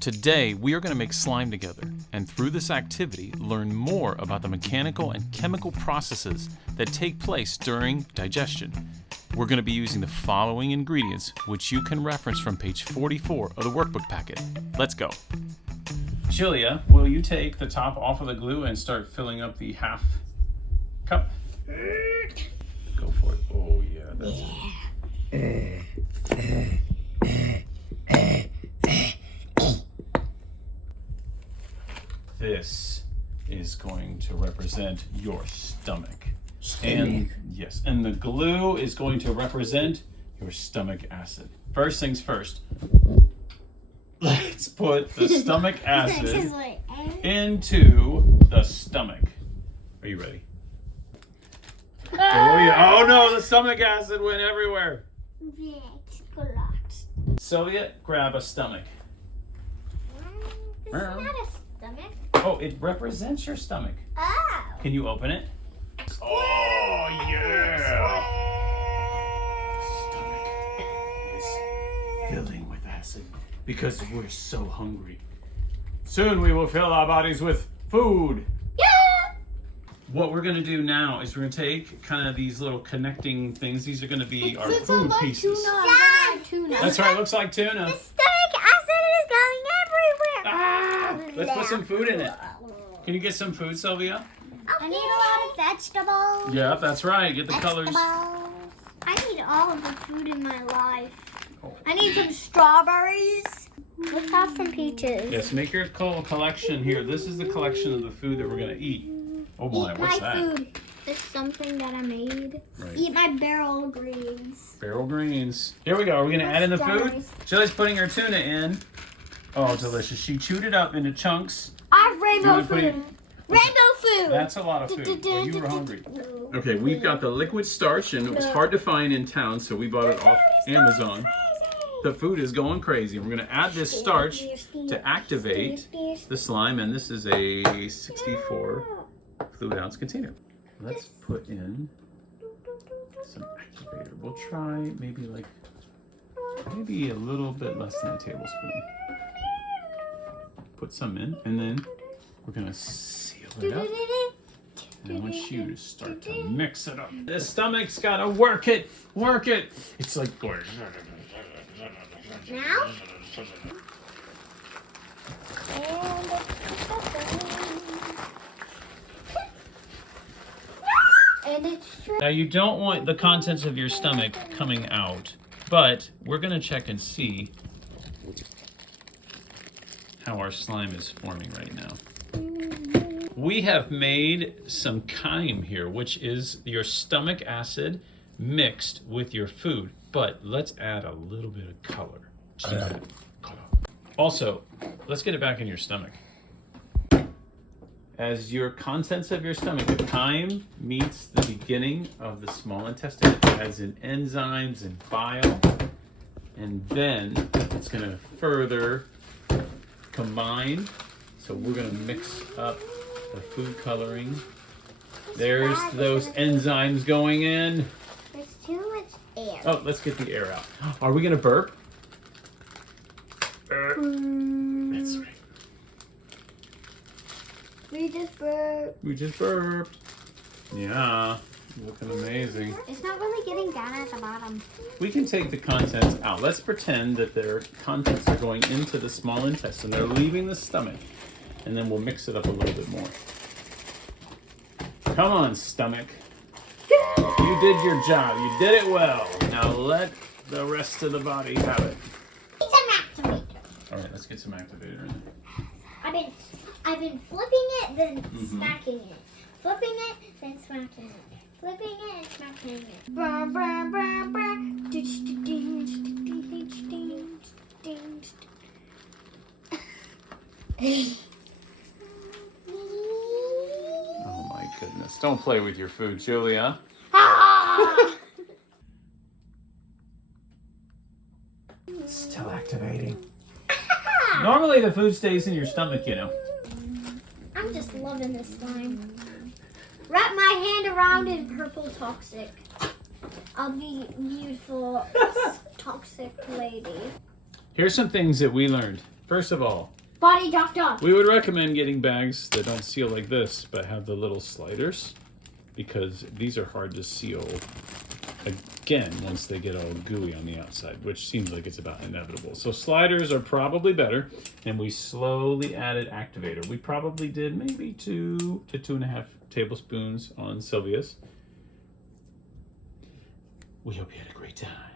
Today, we are going to make slime together, and through this activity, learn more about the mechanical and chemical processes that take place during digestion. We're going to be using the following ingredients, which you can reference from page 44 of the workbook packet. Let's go. Julia, will you take the top off of the glue and start filling up the half cup? Go for it. Oh, yeah, that's it. This is going to represent your stomach. And yes, and the glue is going to represent your stomach acid. First things first, let's put the stomach acid into the stomach. Are you ready? Oh yeah! Oh no, the stomach acid went everywhere. Sylvia, grab a stomach. This is not a stomach. Oh, it represents your stomach. Oh. Can you open it? Oh, yeah! Stomach is filling with acid because we're so hungry. Soon we will fill our bodies with food. Yeah! What we're going to do now is we're going to take kind of these little connecting things. These are going to be our food pieces. Tuna. That's right, looks like tuna. The stomach acid is going everywhere. Ah! Let's put some food in it. Can you get some food, Sylvia? I need a lot of vegetables. Yeah, that's right. Get the colors. I need all of the food in my life. I need some strawberries. Let's have some peaches. Yes, make your collection here. This is the collection of the food that we're going to eat. Oh my, what's that? Food. It's something that I made. Right. Eat my barrel greens. Barrel greens. Here we go. Are we going to add in the food? Julie's putting her tuna in. Oh, delicious. She chewed it up into chunks. I have rainbow food. Rainbow food. That's a lot of food. Well, you were hungry. Okay, we've got the liquid starch, and it was hard to find in town, so we bought it off Amazon. The food is going crazy. We're going to add this starch to activate the slime, and this is a 64 fluid ounce container. Let's put in some activator. We'll try maybe a little bit less than a tablespoon. Put some in, and then we're going to seal it up. And I want you to start to mix it up. The stomach's got to work it. Work it. It's like... Now? Now you don't want the contents of your stomach coming out, but we're going to check and see how our slime is forming right now. We have made some chyme here, which is your stomach acid mixed with your food, but let's add a little bit of color. Also, let's get it back in your stomach. As your contents of your stomach, the chyme meets the beginning of the small intestine, it adds in enzymes and bile, and then it's going to further combine. So we're going to mix up the food coloring. There's those enzymes going in. There's too much air. Oh, let's get the air out. Are we going to burp? That's right. We just burped. We just burped. Yeah, looking amazing. It's not really getting down at the bottom. We can take the contents out. Let's pretend that their contents are going into the small intestine. They're leaving the stomach. And then we'll mix it up a little bit more. Come on, stomach. You did your job. You did it well. Now let the rest of the body have it. It's an activator. All right, let's get some activator in there. I've been flipping it, then smacking it. Flipping it, then smacking it. Flipping it and smacking it. Brr, brr, brr, brr. Oh my goodness. Don't play with your food, Julia. It's still activating. Normally the food stays in your stomach, you know. I'm just loving this slime. Wrap my hand around in purple toxic. I'll be beautiful toxic lady. Here's some things that we learned First of all, Body doctor. we would recommend getting bags that don't seal like this, but have the little sliders, because these are hard to seal again once they get all gooey on the outside, which seems like it's about inevitable. So sliders are probably better, and we slowly added activator. We probably did maybe 2 to 2.5 tablespoons on Sylvia's. We hope you had a great time.